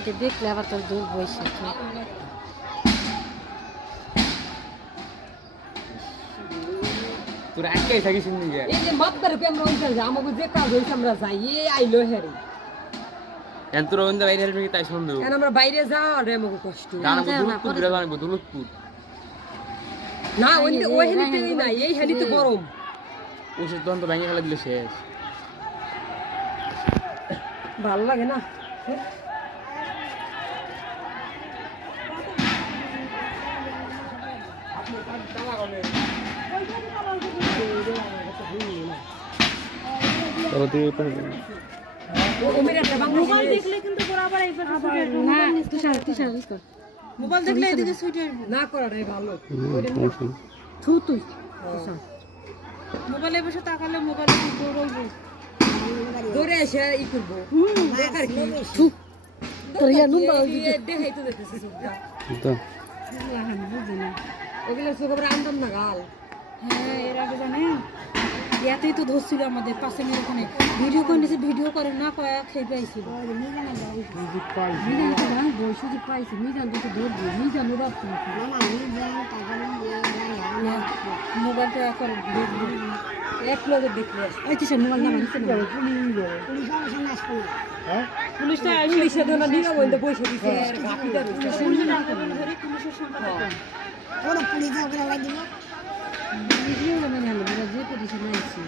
আগে দেখলে আবার তোর দূর বসে তোর আটকে থাকিস নিয়ে এই যে মাত্রার পে আমরা ওইখানে যাই আমাকে যে কাজ হইছে আমরা যাই এই আইলো হেরে এন তোর ওন্দা বাইরে আসবে কি তাই সন্দেহ এখন আমরা বাইরে যা আর আমাকে কষ্ট জানাবো দুলুতপুর বিরা জানাবো দুলুতপুর না ওই হেলিতেই নাই এই হেলিতে গরম ওষুধ তখন তো ভেঙে ফেলে দিলে শেষ ভালো লাগে না মোবাইল দেখলে কিন্তু বরাবর এই পাশে না তুষার মোবাইল দেখলে এদিকে ছুটে আসবে না করাটাই ভালো থু তুই মোবাইলে বসে তাকালে মোবাইলে দৌড়াইবে দৌড়ে এসে ই করবো দরকার কি তোর ইয়া নুম্বা দেখাই তো দেখতেছি চোখটা তো ওগুলো চোখ আবার আনতাম না গাল হ্যাঁ এর আগে জানেন ইয়াতেই তো ধরছিল আমাদের পাশে মেয়ে ওখানে ভিডিও করে নিয়েছে ভিডিও করে না কয়া খেয়ে পাইছিল মিজান তো না বসে পাইছি মিজান তো দূর মিজান ওরা মোবাইলটা করে এক লোকে দেখলে এই তুষার মোবাইল নাম আনছে না পুলিশটা পুলিশে তো না নিয়ে বলতে বসে দিছে বাকিটা ধরে পুলিশের সংখ্যা ভিডিও বানানো যে পজিশন আইছি